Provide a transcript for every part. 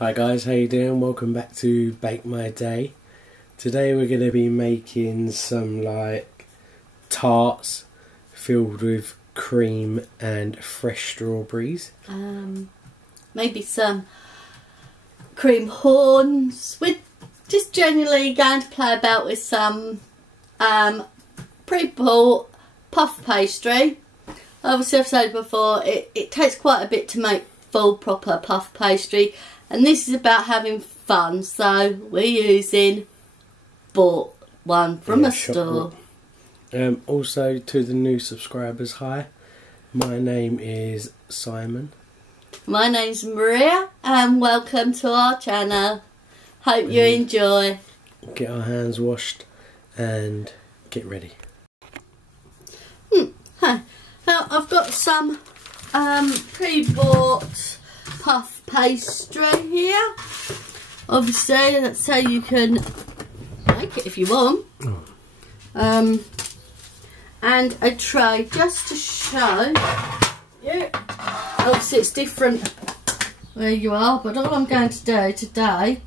Hi guys, how you doing? Welcome back to Bake My Day. Today we're going to be making some like tarts filled with cream and fresh strawberries. Maybe some cream horns. We're just generally going to play about with some pre-bought puff pastry. Obviously I've said before, it takes quite a bit to make full proper puff pastry, and this is about having fun, so we're using bought one from a store. Also to the new subscribers, hi, my name is Simon. My name's Maria and welcome to our channel. Hope you enjoy. Get our hands washed and get ready. Now I've got some pre-bought puff pastry here. Obviously that's how you can make it if you want. And a tray just to show you. Obviously it's different where you are, but all I'm going to do today,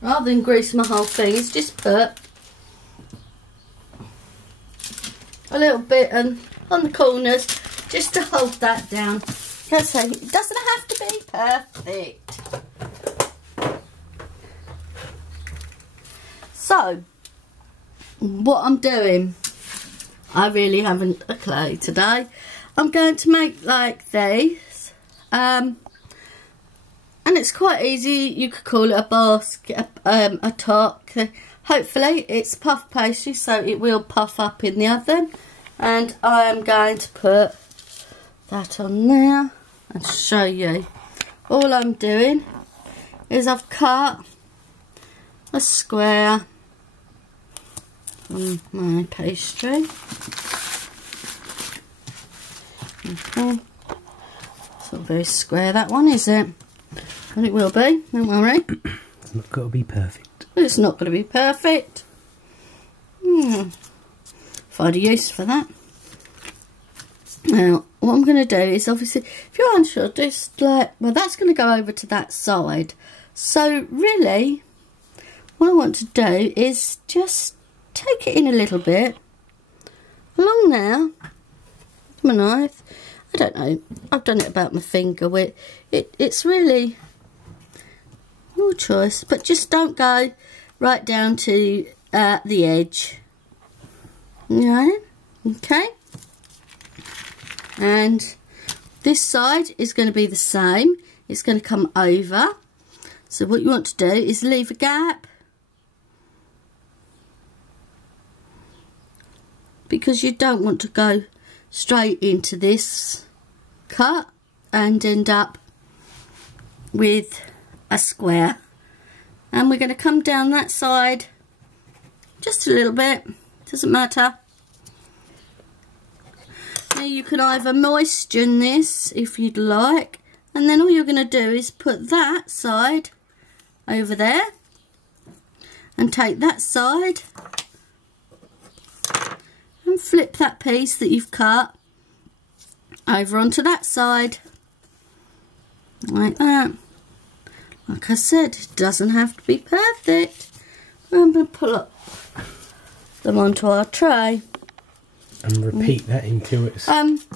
rather than grease my whole thing, is just put a little bit on the corners just to hold that down. Because it doesn't have to be perfect. So what I'm doing, I really haven't a clue today. I'm going to make like these, and it's quite easy. You could call it a basket, a tart. Hopefully it's puff pastry, so it will puff up in the oven. And I am going to put that on there and show you. All I'm doing is I've cut a square on my pastry. It's not very square, that one, is it? But it will be, don't worry. It's not got to be perfect. It's not going to be perfect. Find a use for that. Now, what I'm going to do is, obviously, if you're unsure, just like, well, that's going to go over to that side. So, really, what I want to do is just take it in a little bit. Along there, with my knife. I don't know, I've done it about my finger width. It's really your choice, but just don't go right down to the edge. Right, okay. And this side is going to be the same. It's going to come over. So what you want to do is leave a gap, because you don't want to go straight into this cut and end up with a square. And we're going to come down that side just a little bit, doesn't matter. Now you can either moisten this if you'd like, and then all you're going to do is put that side over there and take that side and flip that piece that you've cut over onto that side, like that. Like I said, it doesn't have to be perfect. I'm going to pull up them onto our tray. And repeat that until it's...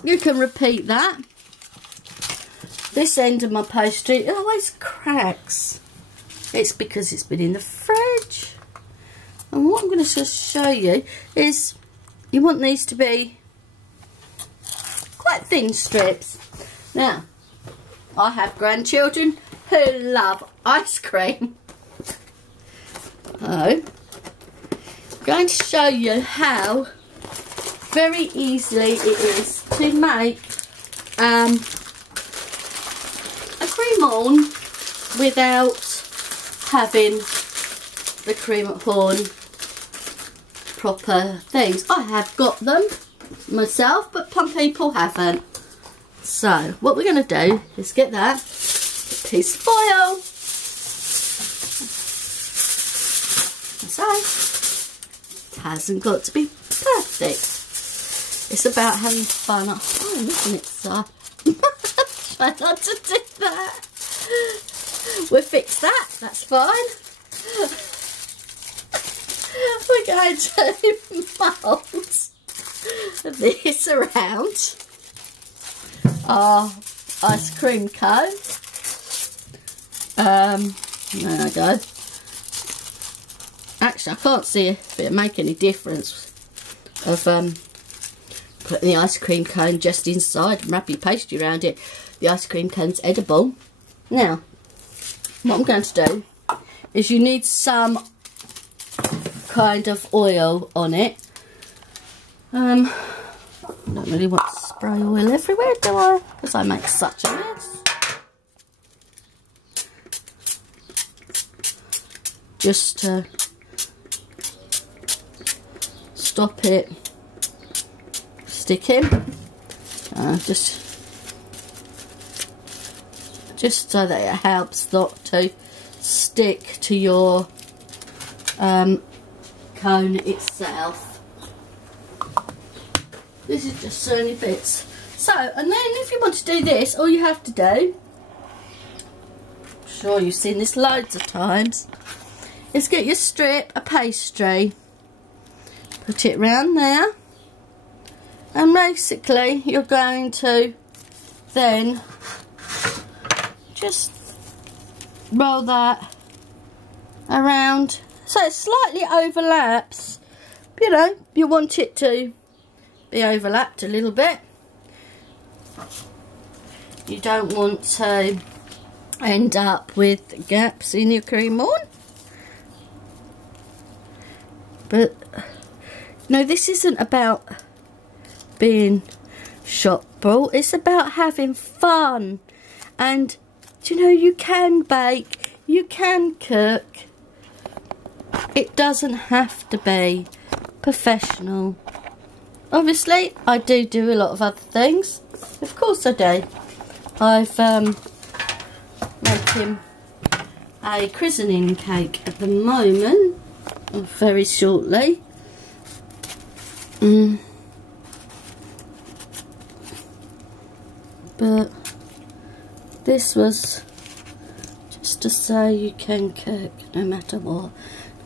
You can repeat that. This end of my pastry, it always cracks. It's because it's been in the fridge. And what I'm going to show you is, you want these to be quite thin strips. Now, I have grandchildren who love ice cream. So, I'm going to show you how very easily it is to make a cream horn without having the cream horn proper things. I have got them myself, but some people haven't. So what we're going to do is get that piece of foil. So it hasn't got to be perfect. It's about having fun at home, isn't it, so? Try not to do that. we'll fix that, that's fine. We're going to mould this around our ice cream cone. There I go. Actually, I can't see if it'll make any difference of putting the ice cream cone just inside and wrap your pastry around it. The ice cream cone's edible. Now, what I'm going to do is you need some kind of oil on it. I don't really want to spray oil everywhere, do I? Because I make such a mess. Just to stop it sticking. Just so that it helps not to stick to your cone itself. This is just so bits. So, and then if you want to do this, all you have to do, I'm sure you've seen this loads of times, is get your strip of pastry, put it round there, and basically you're going to then just roll that around so it slightly overlaps. You know, you want it to be overlapped a little bit. You don't want to end up with gaps in your cream on. But no, this isn't about being shop brought, it's about having fun. And you know, you can bake, you can cook, it doesn't have to be professional. Obviously I do a lot of other things, of course I do. I've making a christening cake at the moment, very shortly. But this was just to say you can cook no matter what.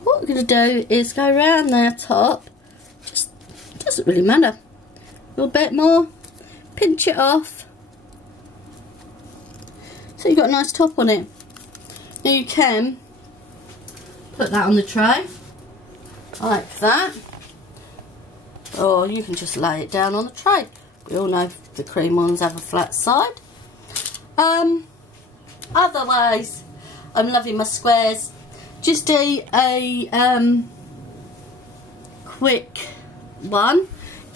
What we're going to do is go around their top, just doesn't really matter, a little bit more, pinch it off, so you've got a nice top on it. Now you can put that on the tray, like that, or you can just lay it down on the tray. We all know the cream ones have a flat side. Otherwise, I'm loving my squares. Just do a quick one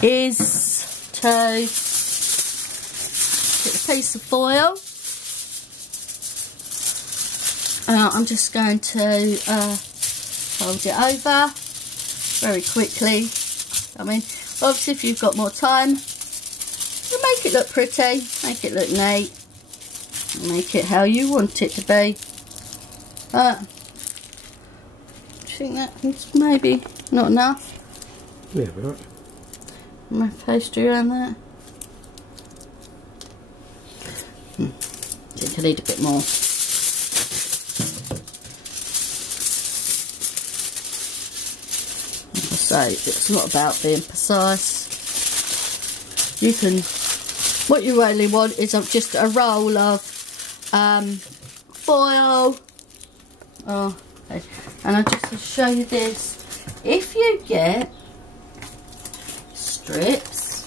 is to get a piece of foil. I'm just going to fold it over very quickly. I mean, obviously if you've got more time, you make it look pretty, make it look neat, make it how you want it to be. But I think that's maybe not enough. Yeah, right. My pastry around that. I think I need a bit more. Like I say, it's not about being precise. You can, what you really want is just a roll of foil. Oh, okay. And I just to show you this. If you get strips,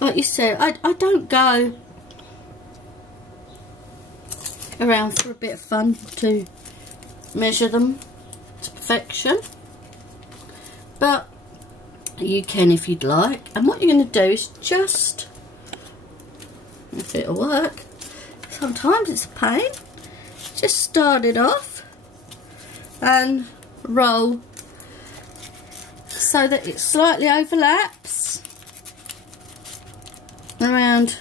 like you said, I don't go around for a bit of fun to measure them to perfection, but you can if you'd like. And what you're going to do is just, if it'll work, sometimes it's a pain, just start it off and roll so that it slightly overlaps around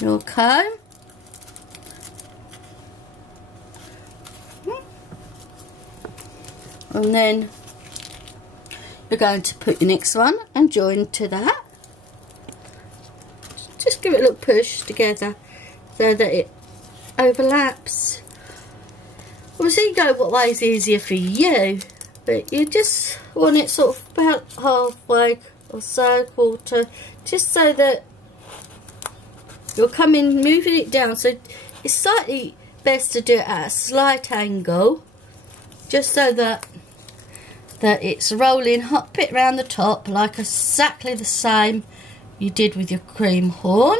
your cone. And then you're going to put your next one and join to that. Just give it a little push together so that it overlaps. Obviously you go what way is easier for you, but you just want it sort of about halfway or so, quarter, just so that you're moving it down. So it's slightly best to do it at a slight angle, just so that it's rolling hot bit around the top, like exactly the same you did with your cream horn.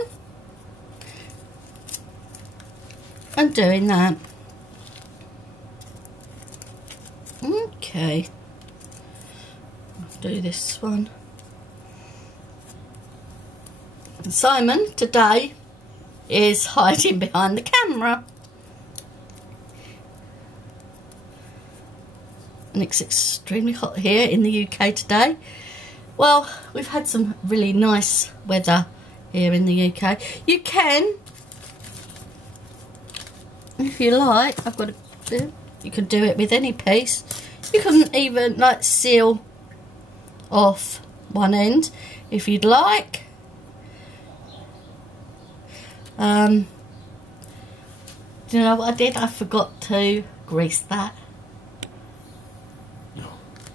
And doing that. Okay. I'll do this one. And Simon today is hiding behind the camera. And it's extremely hot here in the UK today. Well, we've had some really nice weather here in the UK. You can, if you like, you can do it with any piece. You can even like seal off one end if you'd like. Do you know what I did? I forgot to grease that.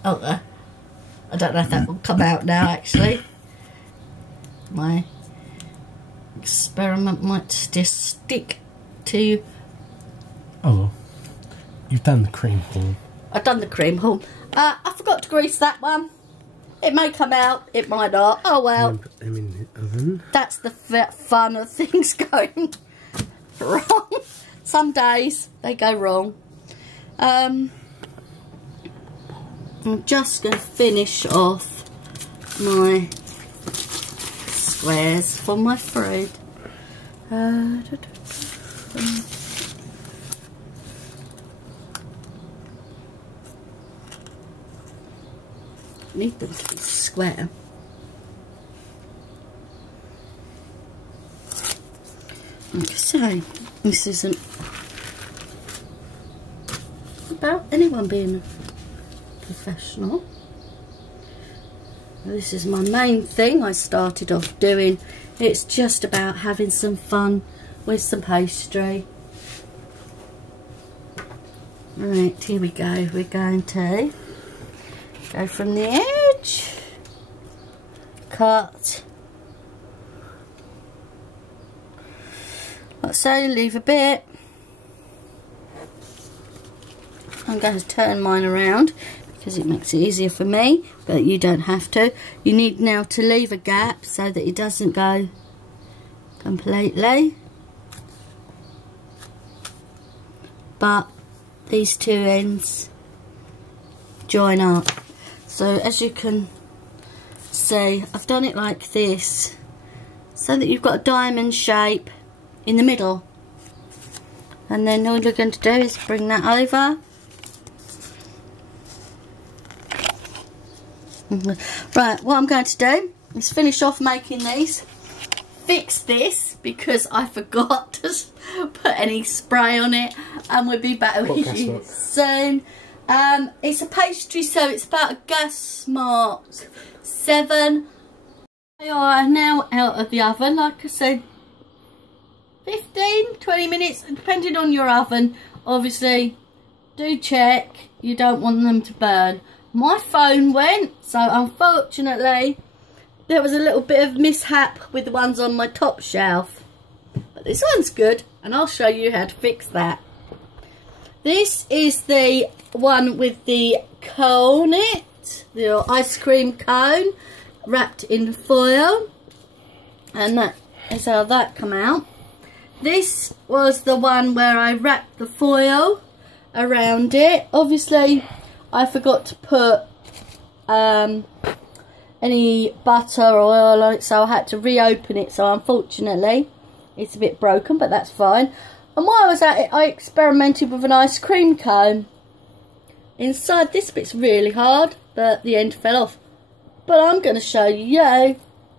Oh, I don't know if that will come out now, actually. My experiment might just stick to... Oh, you've done the cream horn. I've done the cream horn. I forgot to grease that one. It may come out, it might not. Oh well. Put them in the oven. That's the fun of things going wrong. Some days they go wrong. I'm just going to finish off my squares for my fruit. Need them to be square. Like I say, this isn't about anyone being professional. This is my main thing I started off doing. It's just about having some fun with some pastry. Right, here we go. We're going to go from the edge, cut, like so, leave a bit. I'm going to turn mine around because it makes it easier for me, but you don't have to. You need now to leave a gap so that it doesn't go completely. But these two ends join up. So as you can see, I've done it like this so that you've got a diamond shape in the middle. And then all you're going to do is bring that over. Right, what I'm going to do is finish off making these. Fix this because I forgot to put any spray on it, and we'll be back with you soon. It's a pastry, so it's about a gas mark 7. They are now out of the oven, like I said, 15-20 minutes, depending on your oven. Obviously, do check, you don't want them to burn. My phone went, so unfortunately there was a little bit of mishap with the ones on my top shelf. But this one's good, and I'll show you how to fix that. This is the one with the cone, the ice cream cone wrapped in foil, and that is how that come out. This was the one where I wrapped the foil around it. Obviously I forgot to put any butter or oil on it, so I had to reopen it, so unfortunately it's a bit broken, but that's fine. And while I was at it, I experimented with an ice cream cone. Inside, this bit's really hard, but the end fell off. But I'm going to show you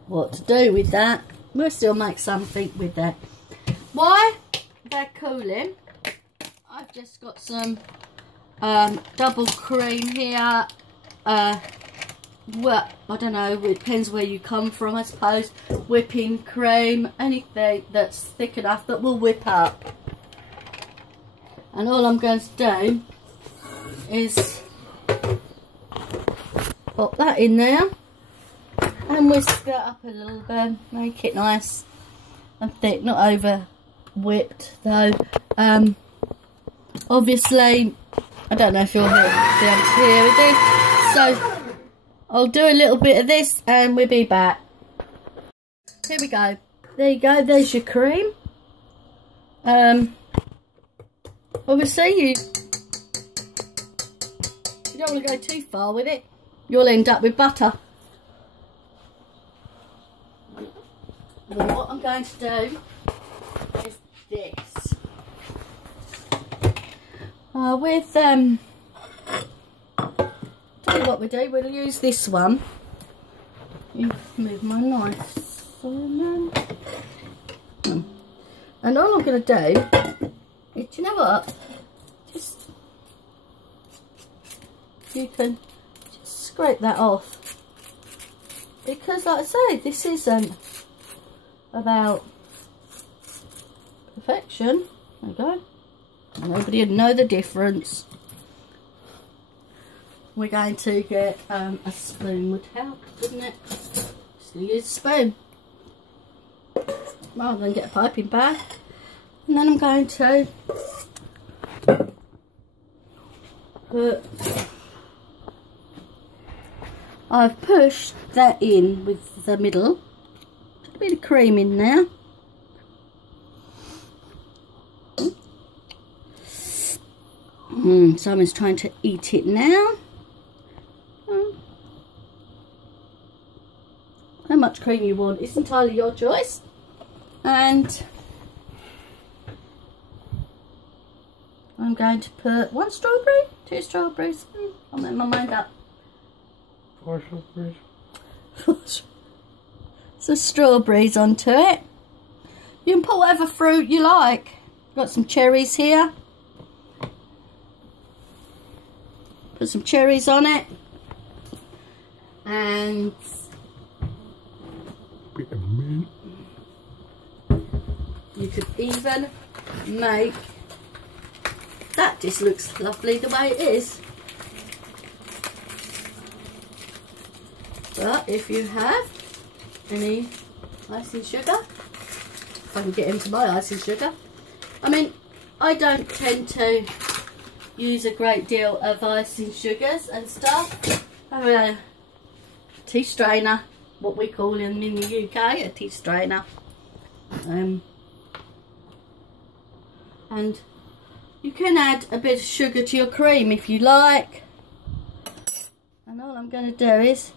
what to do with that. We'll still make something with that. While they're cooling, I've just got some double cream here, well, I don't know, it depends where you come from, I suppose. Whipping cream, anything that's thick enough that will whip up. And all I'm going to do is pop that in there and whisk it up a little bit, make it nice and thick, not over whipped though. Obviously, I don't know if you'll be able to hear it, so I'll do a little bit of this and we'll be back. Here we go. There you go, there's your cream. Obviously you don't want to go too far with it. You'll end up with butter. And what I'm going to do is this. Tell you what we do, we'll use this one. You move my knife. And all I'm going to do is, do you know what? Just, you can just scrape that off. Because like I say, this isn't about perfection. There you go. Nobody would know the difference. We're going to get a spoon would help, wouldn't it? Just use a spoon rather than get a piping bag. And then I'm going to put, I've pushed that in with the middle. Put a bit of cream in there. Simon's trying to eat it now. How much cream you want, it's entirely your choice. And I'm going to put 1 strawberry, 2 strawberries. I'll make my mind up. 4 strawberries. So strawberries onto it. You can put whatever fruit you like. Got some cherries here. Put some cherries on it. And bit of mint. You could even make, that just looks lovely the way it is. But if you have any icing sugar, if I can get into my icing sugar. I mean, I don't tend to use a great deal of icing sugars and stuff. I have a tea strainer, what we call them in the UK, a tea strainer. And you can add a bit of sugar to your cream if you like. And all I'm going to do is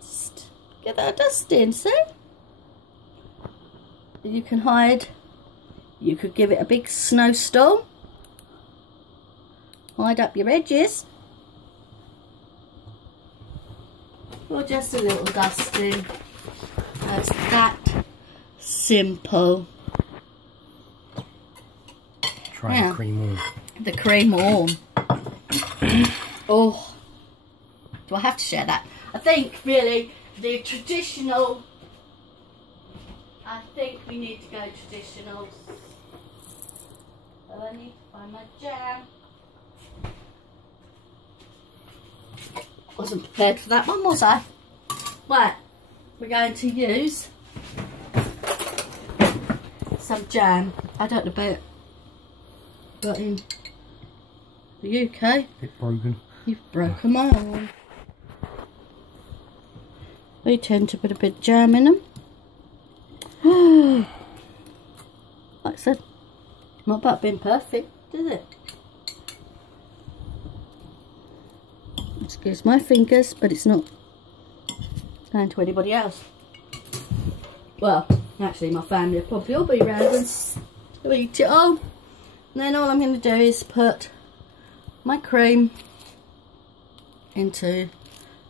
just get that dust in, see? You can hide, you could give it a big snowstorm. Hide up your edges. Or just a little dusting. It's that simple. Try the cream on. The cream on. Oh, do I have to share that? I think really the traditional, I think we need to go traditional. So I need to find my jam. Wasn't prepared for that one, was I? Right, we're going to use some jam. I don't know about, but in the UK, bit broken. You've broken my arm. We tend to put a bit of jam in them. Like I said, not about being perfect, is it? Excuse my fingers, but it's not going to anybody else. Well, actually my family will probably all be around and eat it all. And then all I'm going to do is put my cream into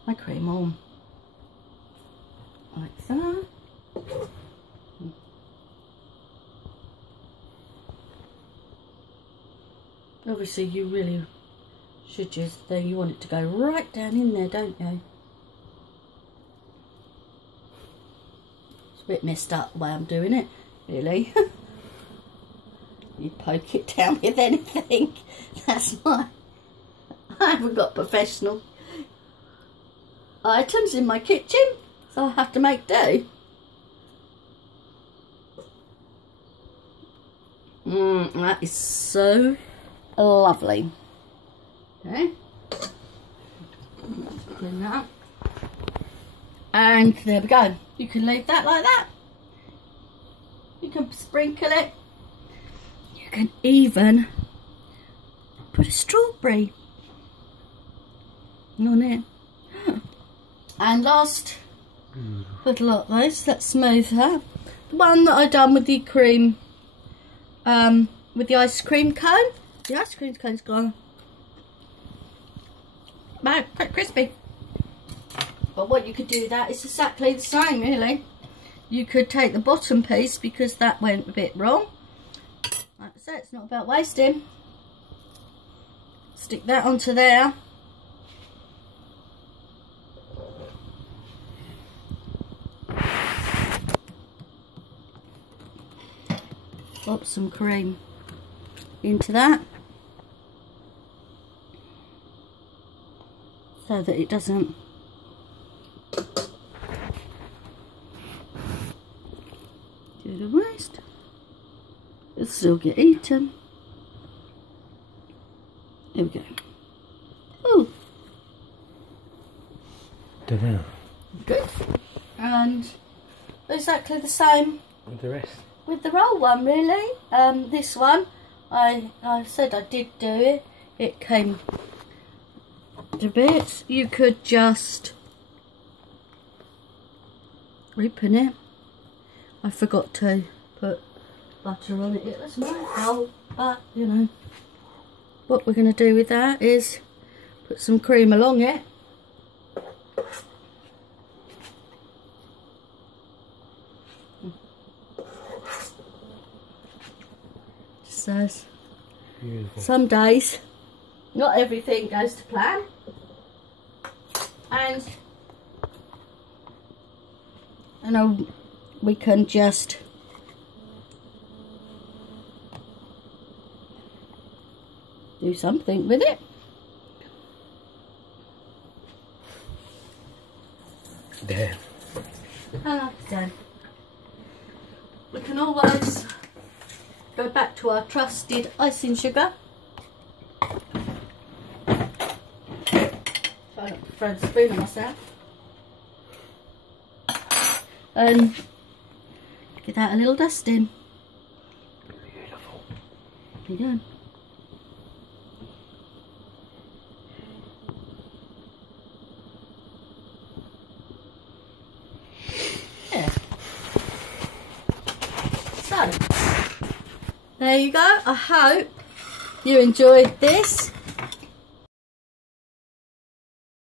my cream arm. Like that. Obviously you really should use there, you want it to go right down in there, don't you? It's a bit messed up the way I'm doing it, really. You poke it down with anything. That's why I haven't got professional items in my kitchen, so I have to make do. That is so lovely. Okay. Clean that. And there we go. You can leave that like that. You can sprinkle it. You can even put a strawberry on it. And last but not least, let's smooth that. The one that I done with the cream, with the ice cream cone. The ice cream cone's gone. Man, quite crispy. But what you could do with that is exactly the same, really. You could take the bottom piece, because that went a bit wrong. Like I said, it's not about wasting. Stick that onto there. Pop some cream into that, so that it doesn't do the waste. It'll still get eaten. There we go. Oh, good. And exactly the same with the rest. With the roll one, really. This one, I said I did do it. It came to bits. You could just open it. I forgot to put butter on it. It was my fault, but you know. What we're going to do with that is put some cream along it. Says beautiful. Some days not everything goes to plan, and I know we can just do something with it. There. And like I said, we can always go back to our trusted icing sugar. Try not to throw the spoon on myself. And give that a little dusting. Beautiful. There you go. Yeah. So there you go. I hope you enjoyed this.